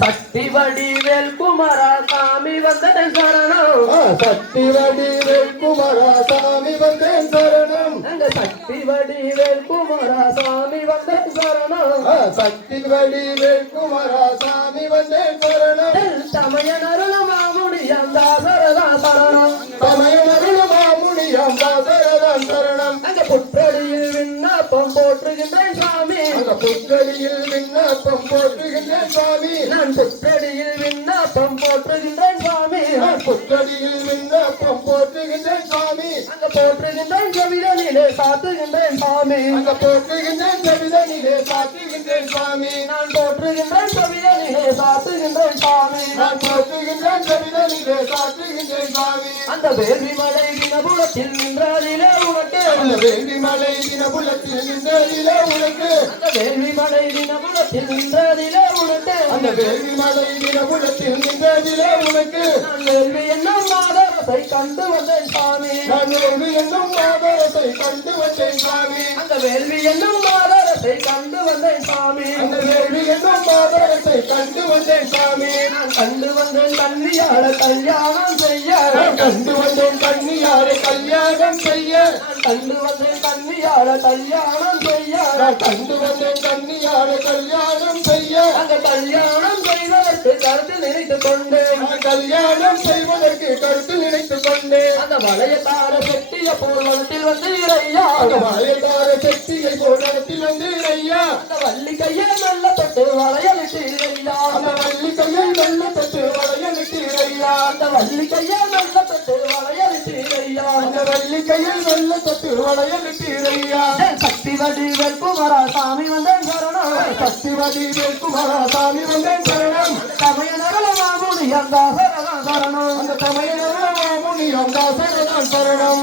சக்தி வடிவேல் குமாரா சாமி வந்தேன் சரணம். சக்தி வடிவேல் குமாரா சாமி வந்தேன் சரணம். சக்தி வடிவேல் குமாரா சாமி வந்தேன் சரணம். சக்தி வடிவேல் குமாரா சாமி வந்தேன் சரணம். விண்ணப்பம் போற்றுகின்றேன் சாமி அந்த புத்தடியில் விண்ணப்பம் போற்றுகின்றேன் சுவாமி. நான் புற்றடியில் விண்ணப்பம் போற்றுகின்றேன் சாமி நான் புத்தடியில் விண்ணப்பம் போற்றுகின்றேன் சுவாமி. அங்க போற்றுகின்றேன் கவிதனிலே சாத்துகின்றேன் சாமி அங்க போற்றுகின்றேன் கவிதனிலே சாத்துகின்றேன் சுவாமி. நான் போற்றுகின்றேன் கவிதனிலே சாத்துகின்றேன் சாமி நான் போற்றுகின்றேன் கவிதனிலே சாத்துகின்றேன் சுவாமி. அந்த வேள்வி மலை வினபுலத்தில் நின்றதிலே உனக்கு அந்த வேள்வி மலை தினபுலத்தில் நின்றதிலே உனக்கு. அந்த வேள்வி மலை வினபுலத்தில் நின்றதிலே உனக்கு. அந்த வேள்வி மலை தினபுலத்தில் நின்றதிலே உனக்கு. நான் வேள்வி என்னும் மாதரசை கண்டு வந்தேன் சாமி. நான் வேள்வி என்னும் மாதரத்தை கண்டு வந்தேன் சுவாமி அந்த வேள்வி என்னும் மாதரசை கண்டு வந்தேன் சாமி. அந்த வேள்வி என்னும் மாதரத்தை கண்டு வந்தேன் சுவாமி நான் கண்டு வந்தேன் கல்வியாட கல்யாணம் செய்ய. கண்டு வந்தேன் நான் கண்டு வந்தேன் கல்வியாட கல்யாணம் செய்ய கண்டு வந்தேன் கண்ணியாரை கல்யாணம் செய்ய. அந்த கல்யாணம் செய்வதற்கு கருத்து நினைத்து கொண்டேன். கல்யாணம் செய்வதற்கு கருத்து நினைத்துக் கொண்டேன். அந்த வளையத்தார செட்டிய பூர்வத்தில் வந்து இறையா. அந்த வாயதார சக்தியை போராட்டத்தில் வந்து ஐயா அந்த வள்ளி கையை நல்ல தொட்டு வளையலிட்டு இறையா. அந்த வள்ளி கையை நல்ல வளையலிட்டு அந்த வள்ளி கையை நல்ல அந்த வள்ளி கையை நல்ல தட்டு வளையலிட்டு ஐயா சக்தி வடிவேல் குமரா சாமி வந்தேன் சரணம். சக்திவதி வேல்குமாரா சாமி வந்தேன் சரணம். தமிழ் மாமுடி அந்த சரணம். அந்த சமய முனி அந்த சரணம் சரணம்.